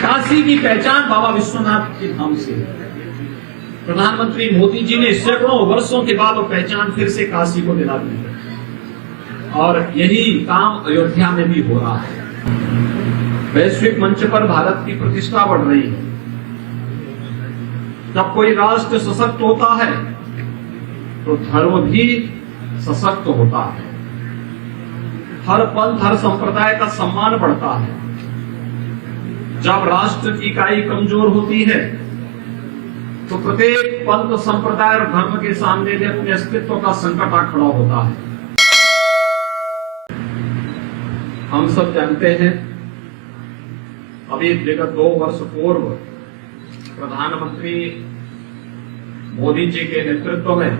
काशी की पहचान बाबा विश्वनाथ के धाम से है। प्रधानमंत्री मोदी जी ने सैकड़ों वर्षों के बाद वो पहचान फिर से काशी को दिला दी और यही काम अयोध्या में भी हो रहा है। वैश्विक मंच पर भारत की प्रतिष्ठा बढ़ रही है। जब कोई राष्ट्र सशक्त होता है तो धर्म भी सशक्त होता है। हर पंथ हर संप्रदाय का सम्मान बढ़ता है। जब राष्ट्र की इकाई कमजोर होती है तो प्रत्येक पंथ संप्रदाय और धर्म के सामने भी अपने अस्तित्व का संकट आ खड़ा होता है। हम सब जानते हैं अभी विगत 2 वर्ष पूर्व प्रधानमंत्री मोदी जी के नेतृत्व में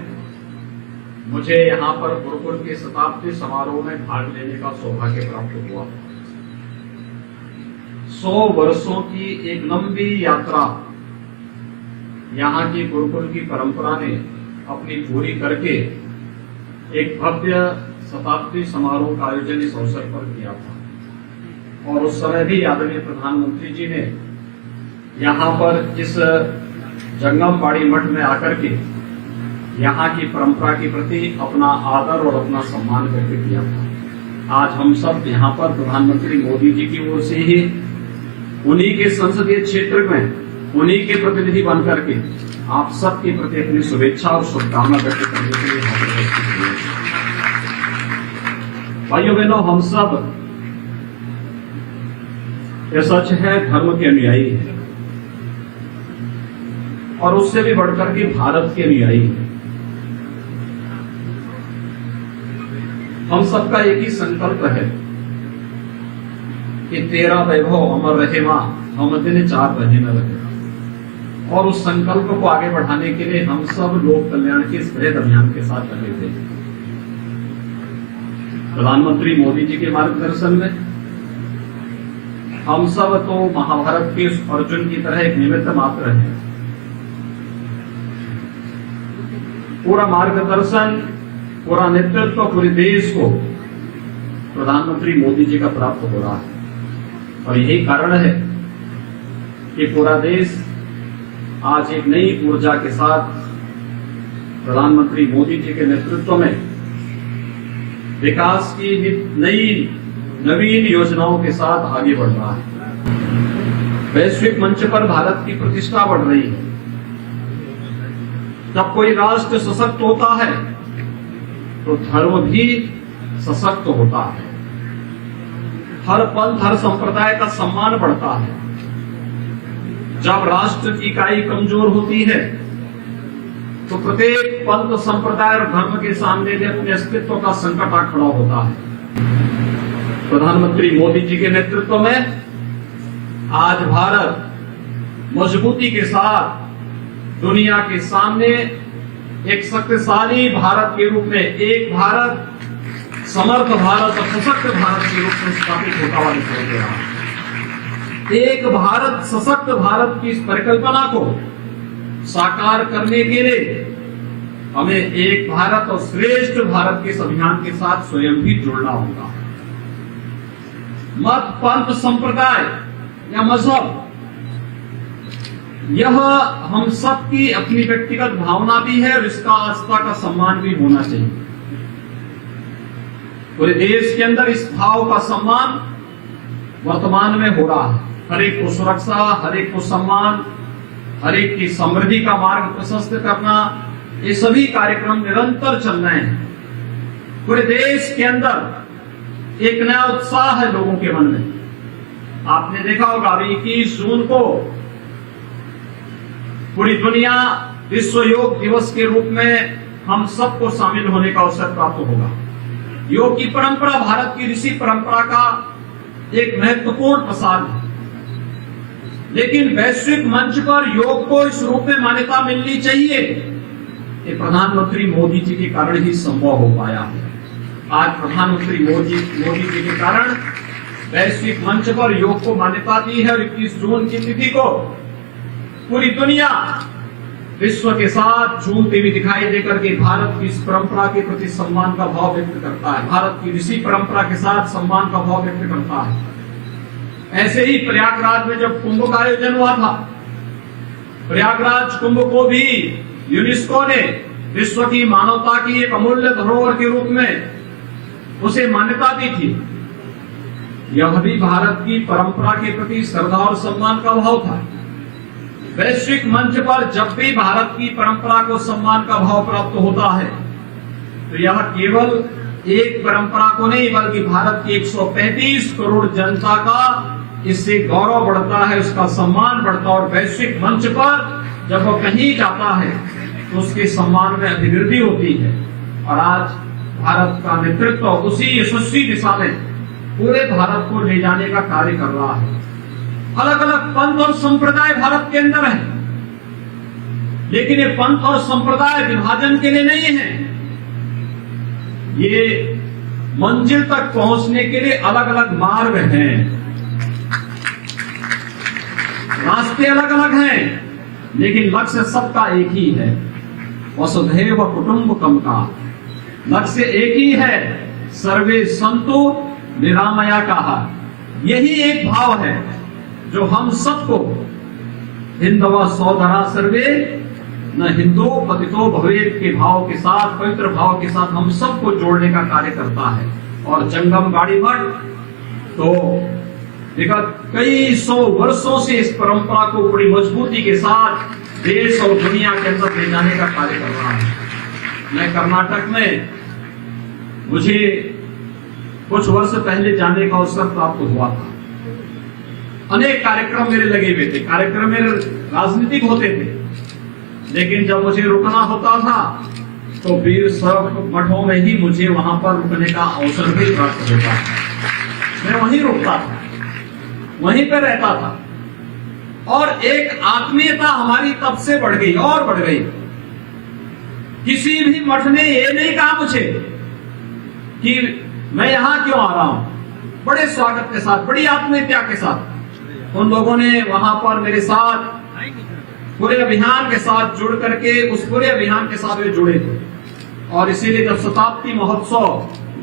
मुझे यहां पर गुरुकुल के शताब्दी समारोह में भाग लेने का सौभाग्य प्राप्त हुआ। 100 वर्षों की एक लंबी यात्रा यहाँ की गुरुकुल की परंपरा ने अपनी पूरी करके एक भव्य शताब्दी समारोह का आयोजन इस अवसर पर किया था। और उस समय भी आदरणीय प्रधानमंत्री जी ने यहाँ पर इस जंगमबाड़ी मठ में आकर के यहाँ की परंपरा के प्रति अपना आदर और अपना सम्मान व्यक्त किया था। आज हम सब यहाँ पर प्रधानमंत्री मोदी जी की ओर से ही उन्हीं के संसदीय क्षेत्र में उन्हीं के प्रतिनिधि बनकर के आप सबके प्रति अपनी शुभेच्छा और शुभकामना व्यक्त करने के लिए उपस्थित हुए। भाइयों बहनों, हम सब यह सच है धर्म के अनुयायी हैं और उससे भी बढ़कर के भारत के अनुयायी हैं। हम सबका एक ही संकल्प है कि तेरा वैभव अमर रहे मां, हम दिन 4 रहे न रहे। और उस संकल्प को आगे बढ़ाने के लिए हम सब लोक कल्याण के इस बृहद अभियान के साथ लगे थे। प्रधानमंत्री मोदी जी के मार्गदर्शन में हम सब तो महाभारत के अर्जुन की तरह एक निमित्त मात्र हैं। पूरा मार्गदर्शन, पूरा नेतृत्व पूरे देश को प्रधानमंत्री मोदी जी का प्राप्त हो रहा है और यही कारण है कि पूरा देश आज एक नई ऊर्जा के साथ प्रधानमंत्री मोदी जी के नेतृत्व में विकास की नवीन योजनाओं के साथ आगे बढ़ रहा है। वैश्विक मंच पर भारत की प्रतिष्ठा बढ़ रही है। जब कोई राष्ट्र सशक्त होता है तो धर्म भी सशक्त होता है। हर पंथ हर संप्रदाय का सम्मान बढ़ता है। जब राष्ट्र की इकाई कमजोर होती है तो प्रत्येक पंथ संप्रदाय और धर्म के सामने भी अपने अस्तित्व का संकट आ खड़ा होता है। प्रधानमंत्री मोदी जी के नेतृत्व में आज भारत मजबूती के साथ दुनिया के सामने एक शक्तिशाली भारत के रूप में, एक भारत, समर्थ भारत और सशक्त भारत के रूप में स्थापित होता हुआ दिखाई दे रहा है। एक भारत सशक्त भारत की इस परिकल्पना को साकार करने के लिए हमें एक भारत और श्रेष्ठ भारत के इस अभियान के साथ स्वयं भी जुड़ना होगा। मत, पंथ, संप्रदाय या मजहब, यह हम सब की अपनी व्यक्तिगत भावना भी है और इसका आस्था का सम्मान भी होना चाहिए। पूरे देश के अंदर इस भाव का सम्मान वर्तमान में हो रहा है। हर एक को सुरक्षा, हर एक को सम्मान, हर एक की समृद्धि का मार्ग प्रशस्त करना, ये सभी कार्यक्रम निरंतर चल रहे हैं। पूरे देश के अंदर एक नया उत्साह है लोगों के मन में। आपने देखा होगा अभी 21 जून को पूरी दुनिया विश्व योग दिवस के रूप में हम सबको शामिल होने का अवसर प्राप्त होगा। योग की परंपरा भारत की ऋषि परंपरा का एक महत्वपूर्ण प्रसाद है, लेकिन वैश्विक मंच पर योग को इस रूप में मान्यता मिलनी चाहिए, ये प्रधानमंत्री मोदी जी के कारण ही संभव हो पाया है। आज प्रधानमंत्री मोदी जी के कारण वैश्विक मंच पर योग को मान्यता दी है और 21 जून की तिथि को पूरी दुनिया विश्व के साथ झूमती हुई दिखाई देकर के भारत की इस परंपरा के प्रति सम्मान का भाव व्यक्त करता है, भारत की ऋषि परंपरा के साथ सम्मान का भाव व्यक्त करता है। ऐसे ही प्रयागराज में जब कुंभ का आयोजन हुआ था, प्रयागराज कुंभ को भी यूनेस्को ने विश्व की मानवता की एक अमूल्य धरोहर के रूप में उसे मान्यता दी थी। यह भी भारत की परंपरा के प्रति श्रद्धा और सम्मान का भाव था। वैश्विक मंच पर जब भी भारत की परंपरा को सम्मान का भाव प्राप्त होता है तो यह केवल एक परंपरा को नहीं बल्कि भारत की 135 करोड़ जनता का इससे गौरव बढ़ता है, उसका सम्मान बढ़ता है। और वैश्विक मंच पर जब वो कहीं जाता है तो उसके सम्मान में अभिवृद्धि होती है। और आज भारत का नेतृत्व उसी यशस्वी दिशा में पूरे भारत को ले जाने का कार्य कर रहा है। अलग अलग पंथ और संप्रदाय भारत के अंदर है, लेकिन ये पंथ और संप्रदाय विभाजन के लिए नहीं है। ये मंजिल तक पहुंचने के लिए अलग अलग मार्ग हैं, रास्ते अलग अलग हैं, लेकिन लक्ष्य सबका एक ही है, वसुधैव कुटुंबकम का लक्ष्य एक ही है, सर्वे संतु निरामया कहा। यही एक भाव है जो हम सबको हिंदवा सौदरा सर्वे न हिंदू पतितो भवेद के भाव के साथ, पवित्र भाव के साथ हम सबको जोड़ने का कार्य करता है। और जंगम गाड़ी मठ तो विगत कई सौ वर्षों से इस परंपरा को बड़ी मजबूती के साथ देश और दुनिया के अंदर ले जाने का कार्य कर रहा है। मैं कर्नाटक में मुझे कुछ वर्ष पहले जाने का अवसर प्राप्त हुआ था। अनेक कार्यक्रम मेरे लगे हुए थे, कार्यक्रम मेरे राजनीतिक होते थे, लेकिन जब मुझे रुकना होता था तो वीर सब मठों में ही मुझे वहां पर रुकने का अवसर भी प्राप्त होता था। मैं वहीं रुकता था, वहीं पर रहता था, और एक आत्मीयता हमारी तब से बढ़ गई और बढ़ गई। किसी भी मठ ने ये नहीं कहा मुझे कि मैं यहां क्यों आ रहा हूं, बड़े स्वागत के साथ, बड़ी आत्मीयता के साथ उन लोगों ने वहां पर मेरे साथ पूरे अभियान के साथ जुड़ करके उस पूरे अभियान के साथ वे जुड़े थे। और इसीलिए जब शताब्दी महोत्सव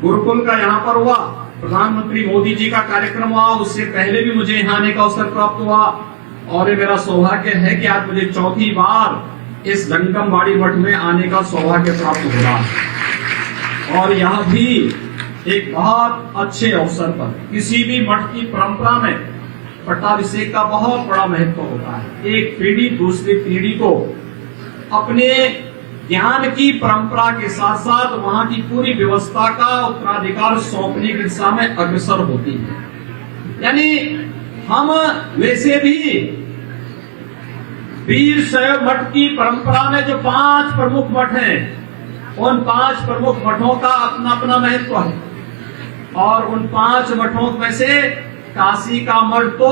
गुरुकुल का यहाँ पर हुआ, प्रधानमंत्री मोदी जी का कार्यक्रम हुआ, उससे पहले भी मुझे यहाँ आने का अवसर प्राप्त हुआ। और ये मेरा सौभाग्य है कि आज मुझे चौथी बार इस जंगमबाड़ी मठ में आने का सौभाग्य प्राप्त हो रहा है। और यह भी एक बहुत अच्छे अवसर पर, किसी भी मठ की परंपरा में पट्टाभिषेक का बहुत बड़ा महत्व होता है। एक पीढ़ी दूसरी पीढ़ी को अपने ज्ञान की परंपरा के साथ साथ वहां की पूरी व्यवस्था का उत्तराधिकार सौंपने की दिशा में अग्रसर होती है। यानी हम वैसे भी वीर शैव मठ की परंपरा में जो 5 प्रमुख मठ हैं, उन 5 प्रमुख मठों का अपना अपना महत्व है। और उन 5 मठों में से काशी का मठ तो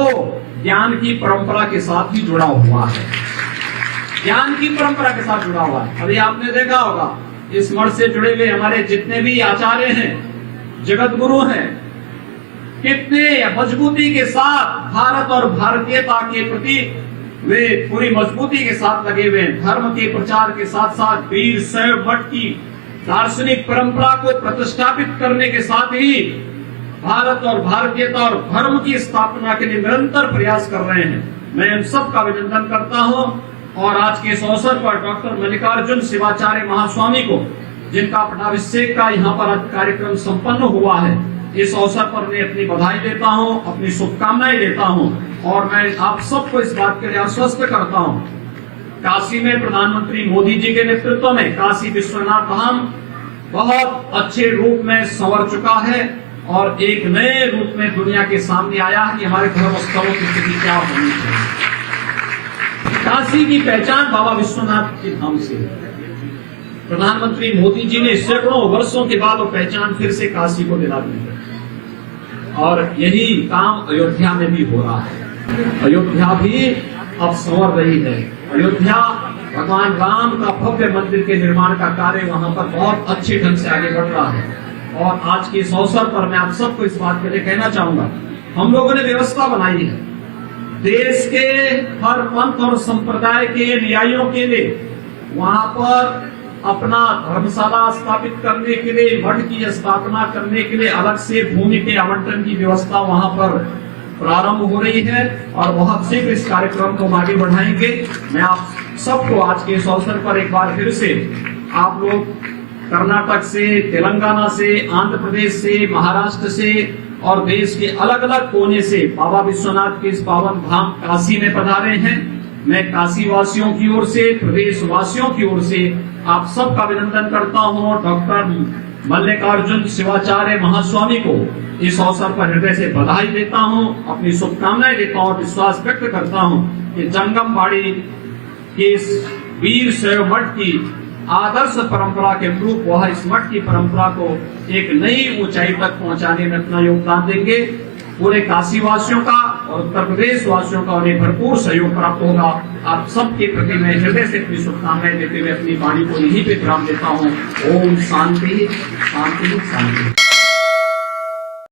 ज्ञान की परंपरा के साथ ही जुड़ा हुआ है, ज्ञान की परंपरा के साथ जुड़ा हुआ है। अभी आपने देखा होगा इस मठ से जुड़े हुए हमारे जितने भी आचार्य हैं, जगत गुरु हैं, कितने मजबूती के साथ भारत और भारतीयता के प्रति वे पूरी मजबूती के साथ लगे हुए हैं। धर्म के प्रचार के साथ साथ वीर शैव मठ की दार्शनिक परंपरा को प्रतिष्ठापित करने के साथ ही भारत और भारतीयता और धर्म की स्थापना के लिए निरंतर प्रयास कर रहे हैं। मैं इन सब का अभिनंदन करता हूं। और आज के इस अवसर पर डॉक्टर मल्लिकार्जुन शिवाचार्य महास्वामी को, जिनका पट्टाभिषेक का यहाँ पर कार्यक्रम संपन्न हुआ है, इस अवसर पर मैं अपनी बधाई देता हूं, अपनी शुभकामनाएं देता हूं। और मैं आप सबको इस बात के लिए आश्वस्त करता हूं, काशी में प्रधानमंत्री मोदी जी के नेतृत्व में काशी विश्वनाथ धाम बहुत अच्छे रूप में संवर चुका है और एक नए रूप में दुनिया के सामने आया है कि हमारे धर्म स्थलों की स्थिति क्या होनी चाहिए। काशी की पहचान बाबा विश्वनाथ के धाम से है। प्रधानमंत्री मोदी जी ने सैकड़ों वर्षों के बाद वो पहचान फिर से काशी को दिला दी है। और यही काम अयोध्या में भी हो रहा है। अयोध्या भी अब संवर रही है। अयोध्या भगवान राम का भव्य मंदिर के निर्माण का कार्य वहां पर बहुत अच्छे ढंग से आगे बढ़ रहा है। और आज के इस अवसर पर मैं आप सबको इस बात के लिए कहना चाहूंगा, हम लोगों ने व्यवस्था बनाई है देश के हर पंथ और संप्रदाय के न्यायियों के लिए वहां पर अपना धर्मशाला स्थापित करने के लिए, मठ की स्थापना करने के लिए अलग से भूमि के आवंटन की व्यवस्था वहां पर प्रारंभ हो रही है और बहुत शीघ्र इस कार्यक्रम को आगे बढ़ाएंगे। मैं आप सबको आज के इस अवसर पर एक बार फिर से, आप लोग कर्नाटक से, तेलंगाना से, आंध्र प्रदेश से, महाराष्ट्र से और देश के अलग अलग कोने से बाबा विश्वनाथ के इस पावन धाम काशी में पधारे हैं। मैं काशी वासियों की ओर से, प्रदेश वासियों की ओर से आप सबका अभिनंदन करता हूँ। डॉक्टर मल्लिकार्जुन शिवाचार्य महास्वामी को इस अवसर पर हृदय से बधाई देता हूँ, अपनी शुभकामनाएं देता हूँ और विश्वास व्यक्त करता हूँ कि जंगम बाड़ी के इस वीर शैव मठ की आदर्श परंपरा के अनुरूप वह इस मठ की परंपरा को एक नई ऊंचाई तक पहुंचाने में अपना योगदान देंगे। पूरे काशी वासियों का और उत्तर प्रदेश वासियों का उन्हें भरपूर सहयोग प्राप्त होगा। आप सबके प्रति मैं हृदय से अपनी शुभकामनाएं देते हुए अपनी वाणी को यहीं पे विराम देता हूँ। ओम शांति शांति शांति।